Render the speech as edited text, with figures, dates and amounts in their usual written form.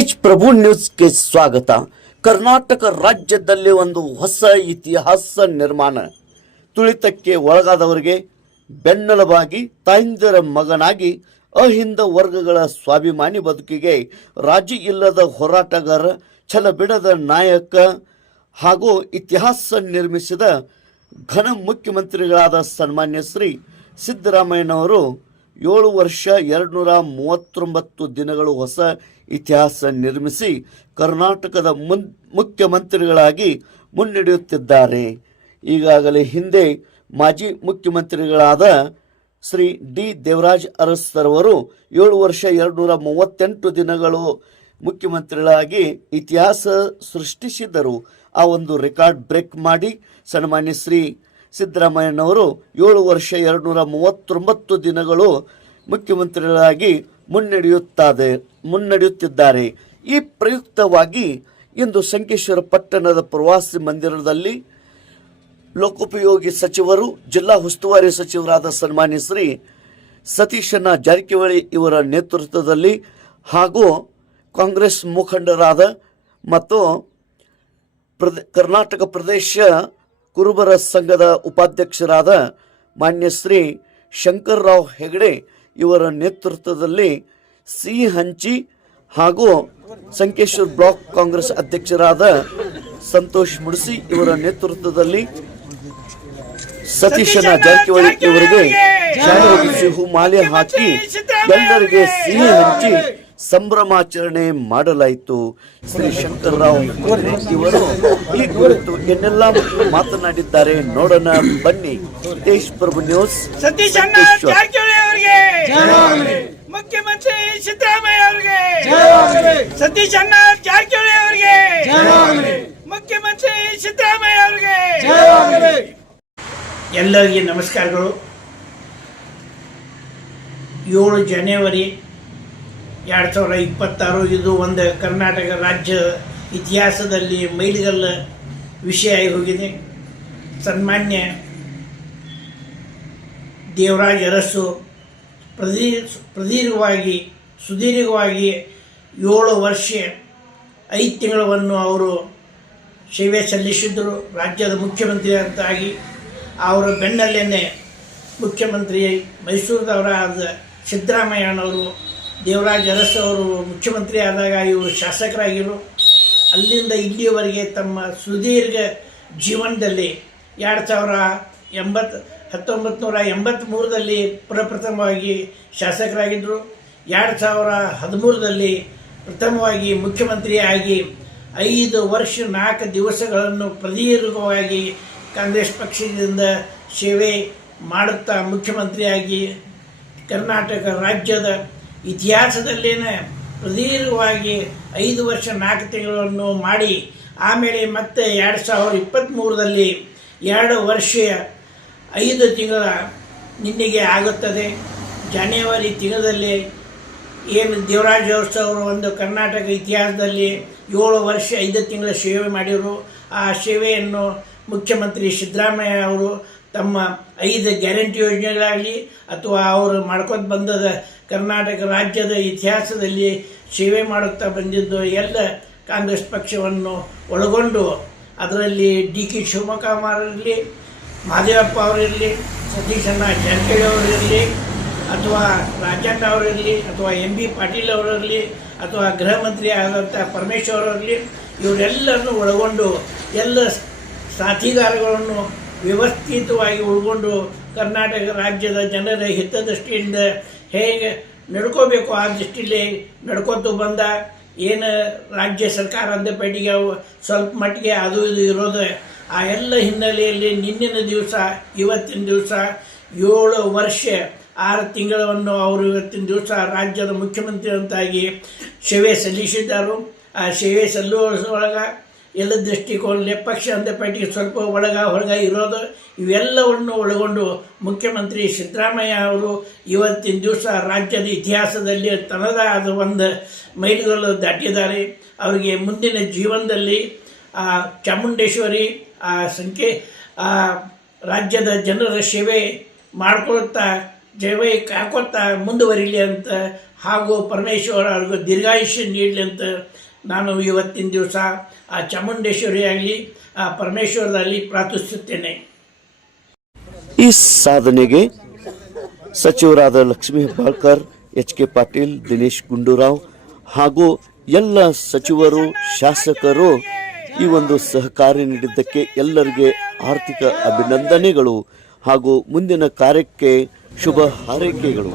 ತೇಜ್ ಪ್ರಭು ನ್ಯೂಸ್ಗೆ ಸ್ವಾಗತ. ಕರ್ನಾಟಕ ರಾಜ್ಯದಲ್ಲಿ ಒಂದು ಹೊಸ ಇತಿಹಾಸ ನಿರ್ಮಾಣ. ತುಳಿತಕ್ಕೆ ಒಳಗಾದವರಿಗೆ ಬೆನ್ನೆಲುಬಾಗಿ ತಾಯಿಂದರ ಮಗನಾಗಿ ಅಹಿಂದ ವರ್ಗಗಳ ಸ್ವಾಭಿಮಾನಿ ಬದುಕಿಗೆ ರಾಜಿ ಇಲ್ಲದ ಹೋರಾಟಗಾರ, ಛಲ ಬಿಡದ ನಾಯಕ ಹಾಗೂ ಇತಿಹಾಸ ನಿರ್ಮಿಸಿದ ಘನ ಮುಖ್ಯಮಂತ್ರಿಗಳಾದ ಸನ್ಮಾನ್ಯ ಶ್ರೀ ಸಿದ್ದರಾಮಯ್ಯನವರು 7 ವರ್ಷ 239 ದಿನಗಳು ಹೊಸ ಇತಿಹಾಸ ನಿರ್ಮಿಸಿ ಕರ್ನಾಟಕದ ಮುಖ್ಯಮಂತ್ರಿಗಳಾಗಿ ಮುನ್ನಡೆಯುತ್ತಿದ್ದಾರೆ. ಈಗಾಗಲೇ ಹಿಂದೆ ಮಾಜಿ ಮುಖ್ಯಮಂತ್ರಿಗಳಾದ ಶ್ರೀ ಡಿ ದೇವರಾಜ್ ಅರಸ್ತರವರು 7 ವರ್ಷ 238 ದಿನಗಳು ಮುಖ್ಯಮಂತ್ರಿಗಳಾಗಿ ಇತಿಹಾಸ ಸೃಷ್ಟಿಸಿದ್ದರು. ಆ ಒಂದು ರೆಕಾರ್ಡ್ ಬ್ರೇಕ್ ಮಾಡಿ ಸನ್ಮಾನ್ಯ ಶ್ರೀ ಸಿದ್ದರಾಮಯ್ಯನವರು 7 ವರ್ಷ 239 ದಿನಗಳು ಮುಖ್ಯಮಂತ್ರಿಗಳಾಗಿ ಮುನ್ನಡೆಯುತ್ತಿದ್ದಾರೆ. ಈ ಪ್ರಯುಕ್ತವಾಗಿ ಇಂದು ಸಂಕೇಶ್ವರ ಪಟ್ಟಣದ ಪ್ರವಾಸಿ ಮಂದಿರದಲ್ಲಿ ಲೋಕೋಪಯೋಗಿ ಸಚಿವರು, ಜಿಲ್ಲಾ ಉಸ್ತುವಾರಿ ಸಚಿವರಾದ ಸನ್ಮಾನ್ಯ ಶ್ರೀ ಸತೀಶಣ್ಣ ಜಾರಕಿಹೊಳಿ ಇವರ ನೇತೃತ್ವದಲ್ಲಿ ಹಾಗೂ ಕಾಂಗ್ರೆಸ್ ಮುಖಂಡರಾದ ಮತ್ತು ಕರ್ನಾಟಕ ಪ್ರದೇಶ ಕುರುಬರ ಸಂಘದ ಉಪಾಧ್ಯಕ್ಷರಾದ ಮಾನ್ಯ ಶ್ರೀ ಶಂಕರರಾವ್ ಹೆಗಡೆ ಇವರ ನೇತೃತ್ವದಲ್ಲಿ ಸಿಹಿ ಹಂಚಿ ಹಾಗೂ ಸಂಕೇಶ್ವರ ಬ್ಲಾಕ್ ಕಾಂಗ್ರೆಸ್ ಅಧ್ಯಕ್ಷರಾದ ಸಂತೋಷ್ ಮುಡಸಿ ಇವರ ನೇತೃತ್ವದಲ್ಲಿ ಸತೀಶಣ್ಣ ಜಾರಕಿಹೊಳಿ ಇವರಿಗೆ ಶಾಲೆ ಹೊದಿಸಿ ಹೂಮಾಲೆ ಹಾಕಿ ಎಲ್ಲರಿಗೆ ಸಿಹಿ ಹಂಚಿ ಸಂಭ್ರಮಾಚರಣೆ ಮಾಡಲಾಯಿತು. ಶ್ರೀ ಶಂಕರರಾವ್ ಇವರು ಈ ಕುರಿತು ಏನೆಲ್ಲ ಮಾತನಾಡಿದ್ದಾರೆ ನೋಡೋಣ ಬನ್ನಿ. ತೇಜ್ ಪ್ರಭು ನ್ಯೂಸ್. ಸತೀಶಣ್ಣ ಜಾರಕಿಹೊಳಿ ಅವರಿಗೆ, ಮುಖ್ಯಮಂತ್ರಿ ಸಿದ್ದರಾಮಯ್ಯ ಅವರಿಗೆ, ಸತೀಶಣ್ಣ ಜಾರಕಿಹೊಳಿ ಅವರಿಗೆ, ಮುಖ್ಯಮಂತ್ರಿ ಸಿದ್ದರಾಮಯ್ಯ ಅವರಿಗೆ. ಎಲ್ಲರಿಗೆ ನಮಸ್ಕಾರಗಳು. 7 ಜನವರಿ 2026 ಇದು ಒಂದು ಕರ್ನಾಟಕ ರಾಜ್ಯ ಇತಿಹಾಸದಲ್ಲಿ ಮೈಲಿಗಲ್ಲ ವಿಷಯ ಆಗಿ ಹೋಗಿದೆ. ಸನ್ಮಾನ್ಯ ದೇವರಾಜ್ ಅರಸು ಸುದೀರ್ಘವಾಗಿ 7 ವರ್ಷ 5 ತಿಂಗಳನ್ನು ಅವರು ಸೇವೆ ಸಲ್ಲಿಸಿದ್ದರು. ರಾಜ್ಯದ ಮುಖ್ಯಮಂತ್ರಿ ಅಂತಾಗಿ ಅವರ ಬೆನ್ನಲ್ಲೇನೆ ಮುಖ್ಯಮಂತ್ರಿ ಮೈಸೂರದವರಾದ ಸಿದ್ದರಾಮಯ್ಯನವರು, ದೇವರಾಜ್ ಅರಸು ಅವರು ಮುಖ್ಯಮಂತ್ರಿ ಆದಾಗ ಇವರು ಶಾಸಕರಾಗಿರು. ಅಲ್ಲಿಂದ ಇಲ್ಲಿಯವರೆಗೆ ತಮ್ಮ ಸುದೀರ್ಘ ಜೀವನದಲ್ಲಿ 1983ರಲ್ಲಿ ಪ್ರಪ್ರಥಮವಾಗಿ ಶಾಸಕರಾಗಿದ್ದರು. 2013ರಲ್ಲಿ ಪ್ರಥಮವಾಗಿ ಮುಖ್ಯಮಂತ್ರಿಯಾಗಿ 5 ವರ್ಷ 4 ದಿವಸಗಳನ್ನು ಪ್ರದೀರ್ಘವಾಗಿ ಕಾಂಗ್ರೆಸ್ ಪಕ್ಷದಿಂದ ಸೇವೆ ಮಾಡುತ್ತಾ ಮುಖ್ಯಮಂತ್ರಿಯಾಗಿ ಕರ್ನಾಟಕ ರಾಜ್ಯದ ಇತಿಹಾಸದಲ್ಲೇನೆ ಪ್ರದೀರ್ಘವಾಗಿ 5 ವರ್ಷ 4 ತಿಂಗಳನ್ನು ಮಾಡಿ ಆಮೇಲೆ ಮತ್ತೆ 2023ರಲ್ಲಿ 2 ವರ್ಷ 5 ತಿಂಗಳ ನಿನ್ನೆಗೆ ಆಗುತ್ತದೆ. ಜನವರಿ ತಿಂಗಳಲ್ಲಿ ಏನು ದೇವರಾಜ್ ಅರಸು ಅವರು ಒಂದು ಕರ್ನಾಟಕ ಇತಿಹಾಸದಲ್ಲಿ 7 ವರ್ಷ 5 ತಿಂಗಳ ಸೇವೆ ಮಾಡಿದರು. ಆ ಸೇವೆಯನ್ನು ಮುಖ್ಯಮಂತ್ರಿ ಸಿದ್ದರಾಮಯ್ಯ ಅವರು ತಮ್ಮ 5 ಗ್ಯಾರಂಟಿ ಯೋಜನೆಗಳಾಗಲಿ ಅಥವಾ ಅವರು ಮಾಡ್ಕೊಂಡು ಬಂದದ ಕರ್ನಾಟಕ ರಾಜ್ಯದ ಇತಿಹಾಸದಲ್ಲಿ ಸೇವೆ ಮಾಡುತ್ತಾ ಬಂದಿದ್ದು ಎಲ್ಲ ಕಾಂಗ್ರೆಸ್ ಪಕ್ಷವನ್ನು ಒಳಗೊಂಡು, ಅದರಲ್ಲಿ ಡಿ ಕೆ ಶಿವಕುಮಾರರಿರಲಿ, ಮಹದೇವಪ್ಪ ಅವರಿರಲಿ, ಸತೀಶಣ್ಣ ಜಾರಕಿಹೊಳಿ ಅವರಿರಲಿ, ಅಥವಾ ರಾಜಣ್ಣ ಅವರಿರಲಿ, ಅಥವಾ ಎಂ ಬಿ ಪಾಟೀಲ್ ಅವರಿರಲಿ, ಅಥವಾ ಗೃಹ ಮಂತ್ರಿ ಆದಂಥ ಪರಮೇಶ್ವರ್ ಅವರಿರಲಿ, ಇವರೆಲ್ಲರನ್ನು ಒಳಗೊಂಡು ಎಲ್ಲ ಸಾಥಿದಾರಗಳನ್ನು ವ್ಯವಸ್ಥಿತವಾಗಿ ಒಳಗೊಂಡು ಕರ್ನಾಟಕ ರಾಜ್ಯದ ಜನರ ಹಿತದೃಷ್ಟಿಯಿಂದ ಹೇಗೆ ನಡ್ಕೋಬೇಕು ಆ ದೃಷ್ಟಿಯಲ್ಲಿ ನಡ್ಕೋತು ಬಂದ. ಏನು ರಾಜ್ಯ ಸರ್ಕಾರ ಅಂದ ಪೇಟಿಗೆ ಸ್ವಲ್ಪ ಮಟ್ಟಿಗೆ ಅದು ಇದು ಇರೋದು, ಆ ಎಲ್ಲ ಹಿನ್ನೆಲೆಯಲ್ಲಿ ನಿನ್ನಿನ ದಿವಸ ಇವತ್ತಿನ ದಿವಸ 7 ವರ್ಷ 6 ತಿಂಗಳನ್ನು ಅವರು ಇವತ್ತಿನ ದಿವಸ ರಾಜ್ಯದ ಮುಖ್ಯಮಂತ್ರಿ ಅಂತಾಗಿ ಸೇವೆ ಸಲ್ಲಿಸಿದ್ದಾರೆ. ಆ ಸೇವೆ ಸಲ್ಲುವೊಳಗೆ ಎಲ್ಲ ದೃಷ್ಟಿಕೋನ ಪಕ್ಷ ಅಂದ ಪಟ್ಟಿಗೆ ಸ್ವಲ್ಪ ಹೊರಗ ಇರೋದು, ಇವೆಲ್ಲವನ್ನು ಒಳಗೊಂಡು ಮುಖ್ಯಮಂತ್ರಿ ಸಿದ್ದರಾಮಯ್ಯ ಅವರು ಇವತ್ತಿನ ದಿವಸ ರಾಜ್ಯದ ಇತಿಹಾಸದಲ್ಲಿ ತನ್ನದಾದ ಒಂದು ಮೈಲಿಗಲ್ಲು ದಾಟಿದ್ದಾರೆ. ಅವರಿಗೆ ಮುಂದಿನ ಜೀವನದಲ್ಲಿ ಚಾಮುಂಡೇಶ್ವರಿ ರಾಜ್ಯದ ಜನರ ಸೇವೆ ಮಾಡಿಕೊಳ್ತಾ ಜೈವೈಕ ಹಾಕೋತಾ ಮುಂದುವರಿಲಿ ಅಂತ ಹಾಗೂ ಪರಮೇಶ್ವರ ಅವ್ರಿಗೂ ದೀರ್ಘಾಯುಷ್ಯ ನೀಡಲಿ ಅಂತ ನಾನು ಇವತ್ತಿನ ದಿವಸ ಆ ಚಾಮುಂಡೇಶ್ವರಿ ಆಗಲಿ ಆ ಪರಮೇಶ್ವರದಲ್ಲಿ ಪ್ರಾರ್ಥಿಸುತ್ತೇನೆ. ಈ ಸಾಧನೆಗೆ ಸಚಿವರಾದ ಲಕ್ಷ್ಮೀ ಹೆಬ್ಬಾಳ್ಕರ್, ಎಚ್ ಕೆ ಪಾಟೀಲ್, ದಿನೇಶ್ ಗುಂಡೂರಾವ್ ಹಾಗೂ ಎಲ್ಲ ಸಚಿವರು, ಶಾಸಕರು ಈ ಒಂದು ಸಹಕಾರ ನೀಡಿದ್ದಕ್ಕೆ ಎಲ್ಲರಿಗೆ ಆರ್ಥಿಕ ಅಭಿನಂದನೆಗಳು ಹಾಗೂ ಮುಂದಿನ ಕಾರ್ಯಕ್ಕೆ ಶುಭ ಹಾರೈಕೆಗಳು.